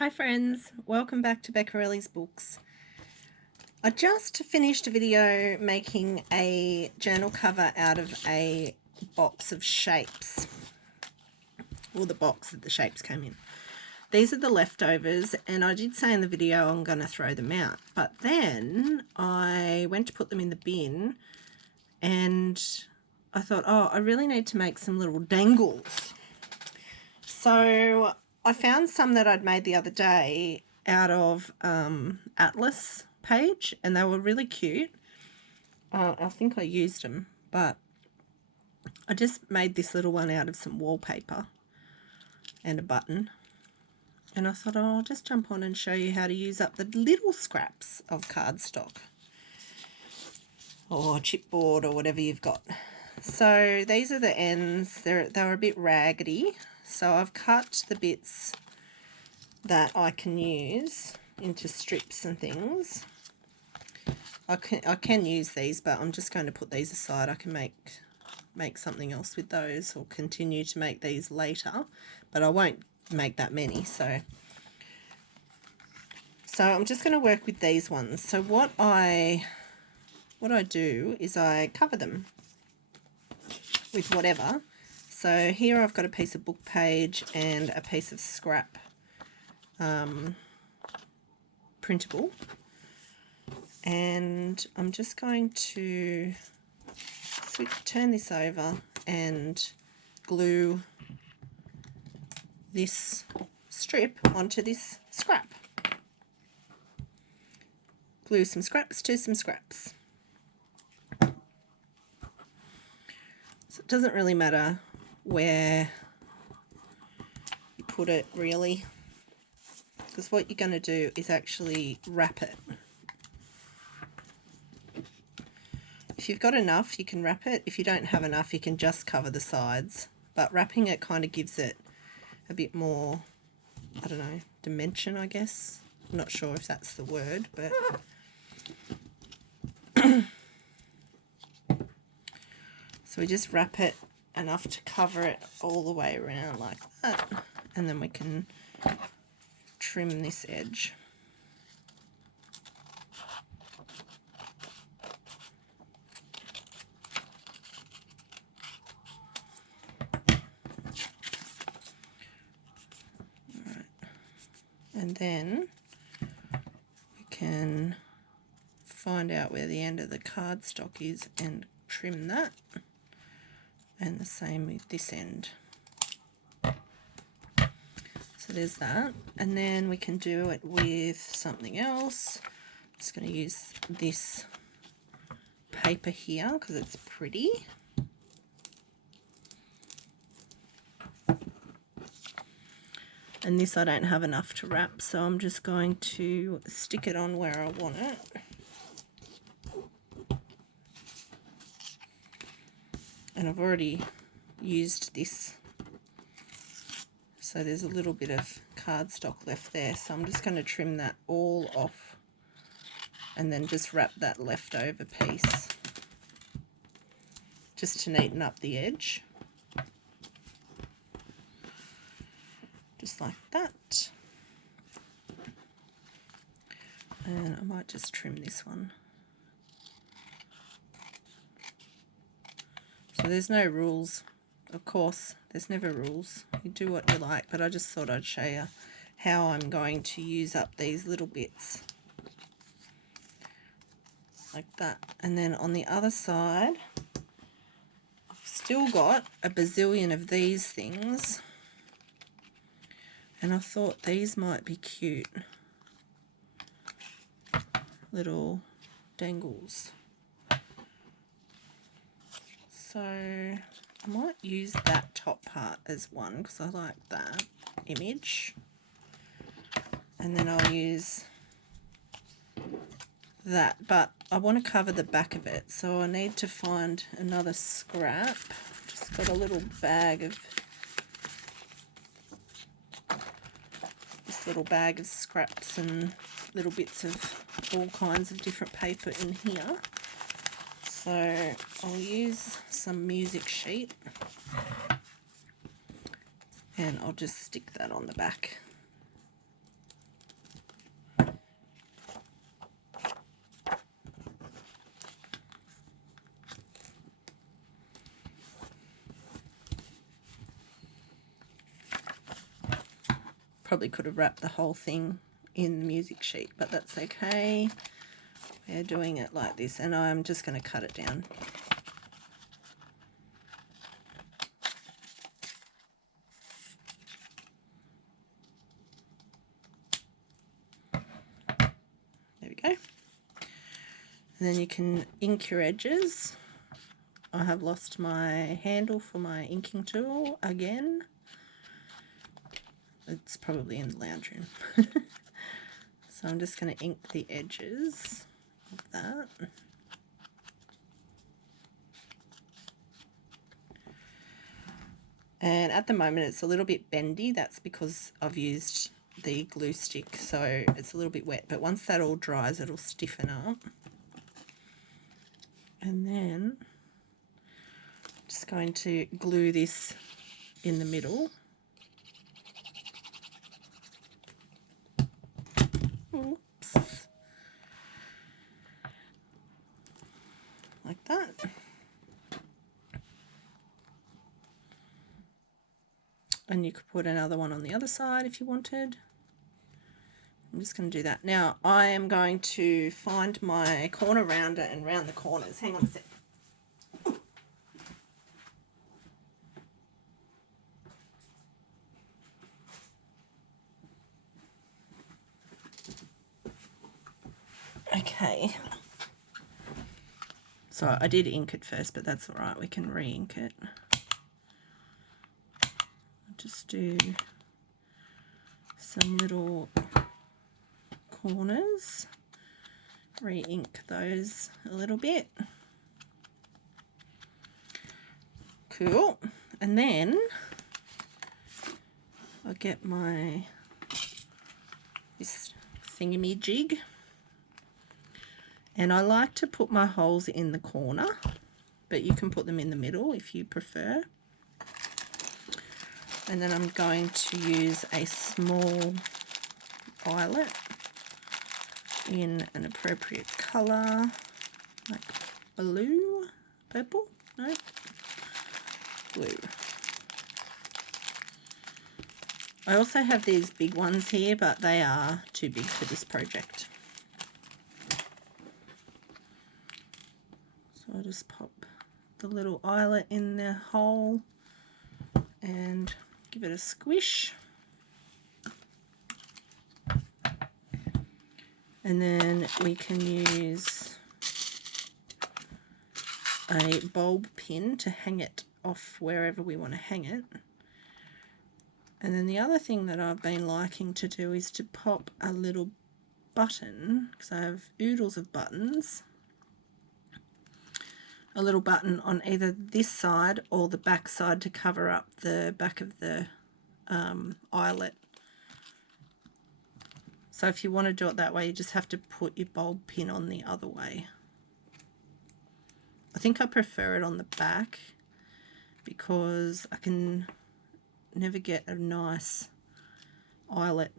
Hi friends, welcome back to Beccarelli's Books. I just finished a video making a journal cover out of a box of shapes, or the box that the shapes came in. These are the leftovers, and I did say in the video I'm going to throw them out, but then I went to put them in the bin and I thought, oh, I really need to make some little dangles. So I found some that I'd made the other day out of Atlas page, and they were really cute. I think I used them, but I just made this little one out of some wallpaper and a button. And I thought, oh, I'll just jump on and show you how to use up the little scraps of cardstock or chipboard or whatever you've got. So these are the ends. They're a bit raggedy. So I've cut the bits that I can use into strips and things. I can use these, but I'm just going to put these aside. I can make something else with those, or continue to make these later, but I won't make that many. So I'm just going to work with these ones. So what I do is I cover them with whatever. So here I've got a piece of book page and a piece of scrap printable, and I'm just going to turn this over and glue this strip onto this scrap. Glue some scraps to some scraps. So it doesn't really matter where you put it, really, because what you're going to do is actually wrap it. If you've got enough, you can wrap it. If you don't have enough, you can just cover the sides, but wrapping it kind of gives it a bit more, I don't know, dimension, I guess. I'm not sure if that's the word, but so we just wrap it enough to cover it all the way around like that, and then we can trim this edge. Right. And then we can find out where the end of the cardstock is and trim that, and the same with this end. So there's that, and then we can do it with something else. I'm just going to use this paper here because it's pretty. And this I don't have enough to wrap, so I'm just going to stick it on where I want it. And I've already used this, so there's a little bit of cardstock left there, so I'm just going to trim that all off and then just wrap that leftover piece just to neaten up the edge, just like that. And I might just trim this one. So there's no rules, of course, there's never rules. You do what you like, but I just thought I'd show you how I'm going to use up these little bits. Like that. And then on the other side, I've still got a bazillion of these things. And I thought these might be cute. Little dangles. So I might use that top part as one because I like that image. And then I'll use that, but I want to cover the back of it, so I need to find another scrap. Just got a little bag of scraps and little bits of all kinds of different paper in here. So I'll use some music sheet and I'll just stick that on the back. Probably could have wrapped the whole thing in the music sheet, but that's okay. We're doing it like this, and I'm just going to cut it down. There we go. And then you can ink your edges. I have lost my handle for my inking tool again. It's probably in the lounge room. So I'm just going to ink the edges of that. And at the moment it's a little bit bendy. That's because I've used the glue stick, so it's a little bit wet. But once that all dries, it'll stiffen up. And then I'm just going to glue this in the middle. Oops. Like that. And you could put another one on the other side if you wanted. I'm just going to do that. Now I am going to find my corner rounder and round the corners. Hang on a sec. Okay. So I did ink it first, but that's all right. We can re-ink it. Just do some little corners, re-ink those a little bit. Cool. And then I'll get this thingamajig, and I like to put my holes in the corner, but you can put them in the middle if you prefer. And then I'm going to use a small eyelet in an appropriate colour, like blue, purple, no, blue. I also have these big ones here, but they are too big for this project. So I'll just pop the little eyelet in the hole and give it a squish. And then we can use a bulb pin to hang it off wherever we want to hang it. And then the other thing that I've been liking to do is to pop a little button, because I have oodles of buttons, a little button on either this side or the back side to cover up the back of the eyelet. So if you want to do it that way, you just have to put your bulb pin on the other way. I think I prefer it on the back because I can never get a nice eyelet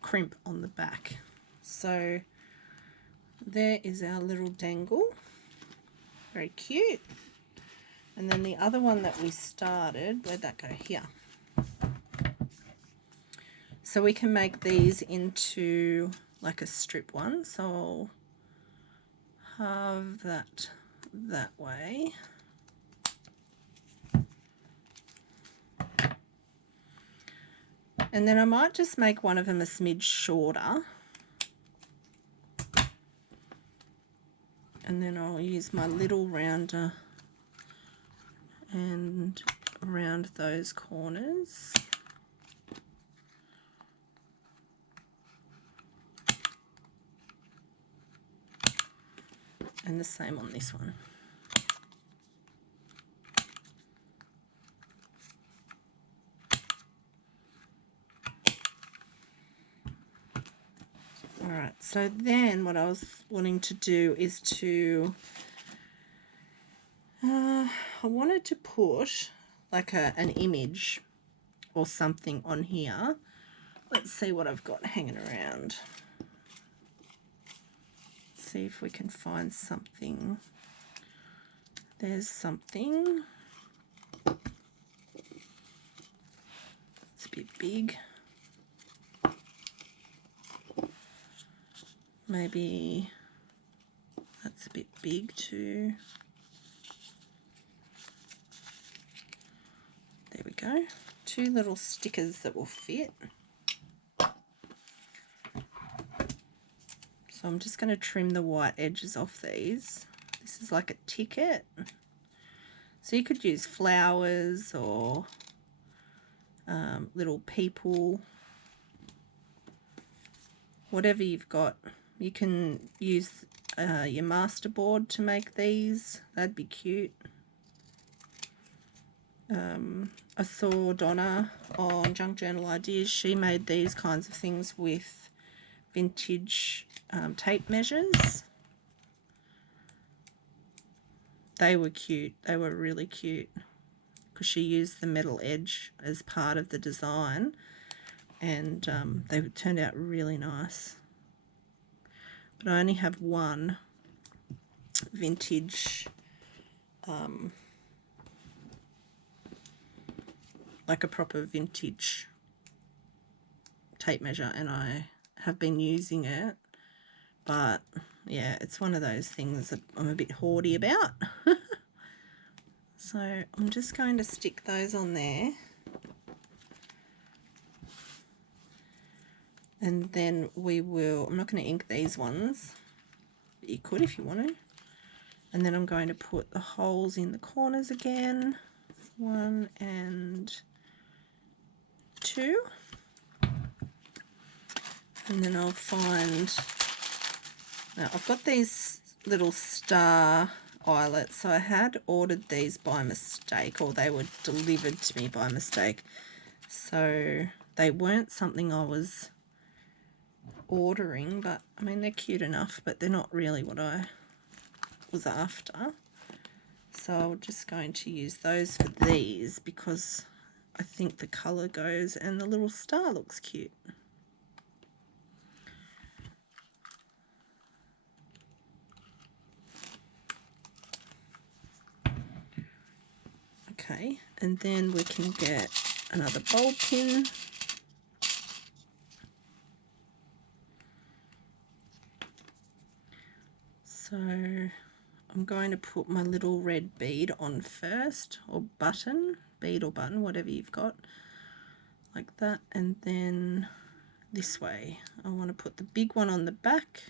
crimp on the back. So there is our little dangle. Very cute. And then the other one that we started, where'd that go? Here. So we can make these into like a strip one. So I'll have that way. And then I might just make one of them a smidge shorter. And then I'll use my little rounder and round those corners. And the same on this one. Alright, so then what I was wanting to do is to, I wanted to put like an image or something on here. Let's see what I've got hanging around. See if we can find something. There's something. It's a bit big. maybe that's a bit big too. There we go. 2 little stickers that will fit. So I'm just going to trim the white edges off these. This is like a ticket. So you could use flowers or little people, whatever you've got. You can use your masterboard to make these. That'd be cute. I saw Donna on Junk Journal Ideas. She made these kinds of things with vintage tape measures. They were cute. They were really cute because she used the metal edge as part of the design, and they turned out really nice. But I only have one vintage like a proper vintage tape measure, and I have been using it, but yeah, it's one of those things that I'm a bit hoardy about. So I'm just going to stick those on there, and then we will, I'm not going to ink these ones, but you could if you want to. And then I'm going to put the holes in the corners again, 1 and 2, and then I'll find, now I've got these little star eyelets. So I had ordered these by mistake, or they were delivered to me by mistake, so they weren't something I was ordering, but I mean, they're cute enough, but they're not really what I was after. So I'm just going to use those for these because I think the colour goes and the little star looks cute. Okay, and then we can get another bulb pin. So I'm going to put my little red bead on first, or button, bead or button, whatever you've got, like that. And then this way, I want to put the big one on the back,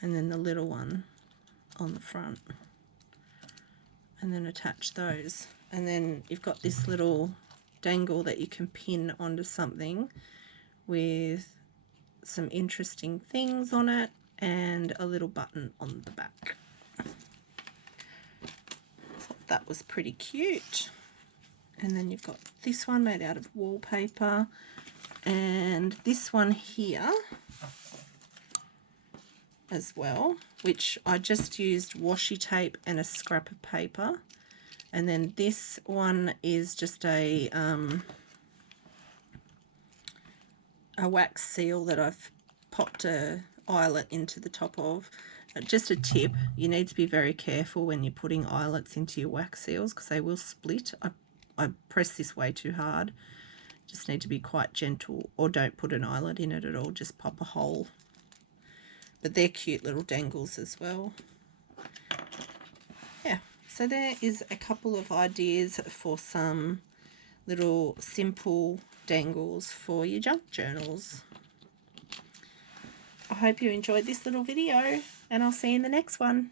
and then the little one on the front, and then attach those. And then you've got this little dangle that you can pin onto something with some interesting things on it and a little button on the back. Thought that was pretty cute. And then you've got this one made out of wallpaper, and this one here as well, which I just used washi tape and a scrap of paper. And then this one is just a wax seal that I've popped a eyelet into the top of. Just a tip, you need to be very careful when you're putting eyelets into your wax seals because they will split. I press this way too hard. Just need to be quite gentle, or don't put an eyelet in it at all, just pop a hole. But they're cute little dangles as well. Yeah, so there is a couple of ideas for some little simple dangles for your junk journals. I hope you enjoyed this little video, and I'll see you in the next one.